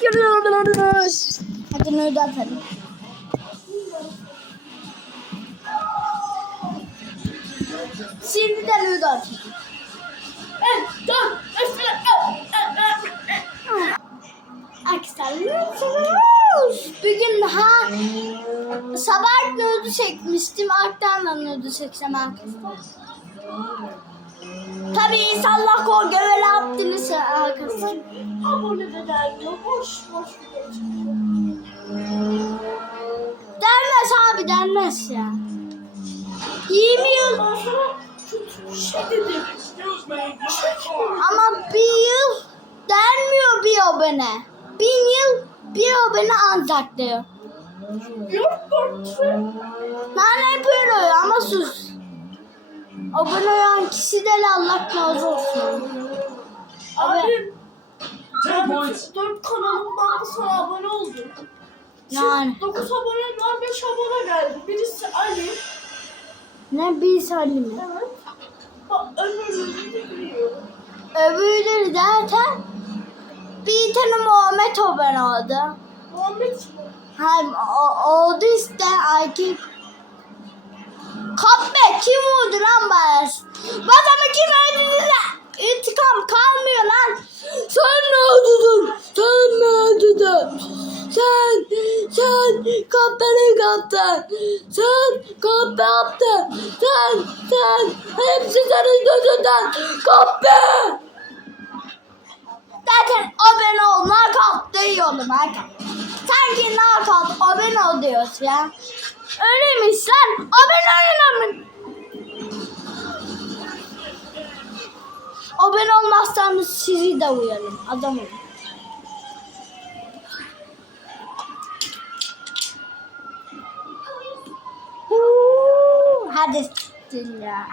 Görüyoruz. Hadi nude atalım. Şimdi de nude atalım. Nude Bugün daha sabah nude çekmiştim. Arttan da nude çekeceğim arkadaşlar. Tabii inşallah kol gövel yaptınız arkadaşlar. Abone de gelmiyor. Boş boş geçiyor. Denmez abi denmez ya. 20 yıl Ben sana kötü bir şey dedim. ama bir yıl denmiyor bir abone. Bin yıl bir abone ancak diyor. Yok. Ben hep öyle ama sus. Abone olan kişi de Allah razı olsun. Sana abone oldum. Yani. 9 abone var 5 abone geldi. Birisi Ali. Ne bir saniye. Evet. Bak öbürünü de biliyorum. Öbürleri zaten bir tane Muhammed abone oldu. Muhammed mi? Hem oldu işte erkek. Kahpe kim vurdu lan bana? Sen, kahpeni yaptın. Sen yaptın. Sen, sen, hepsi senin yüzünden. Kahpe! Zaten abone ol, knockout diyorum arkadaşlar. Sanki knockout abone ol diyoruz ya. Öyleymiş lan. Abone olun. Abone olmazsanız sizi de uyarım. Adam olun. Hadi ya.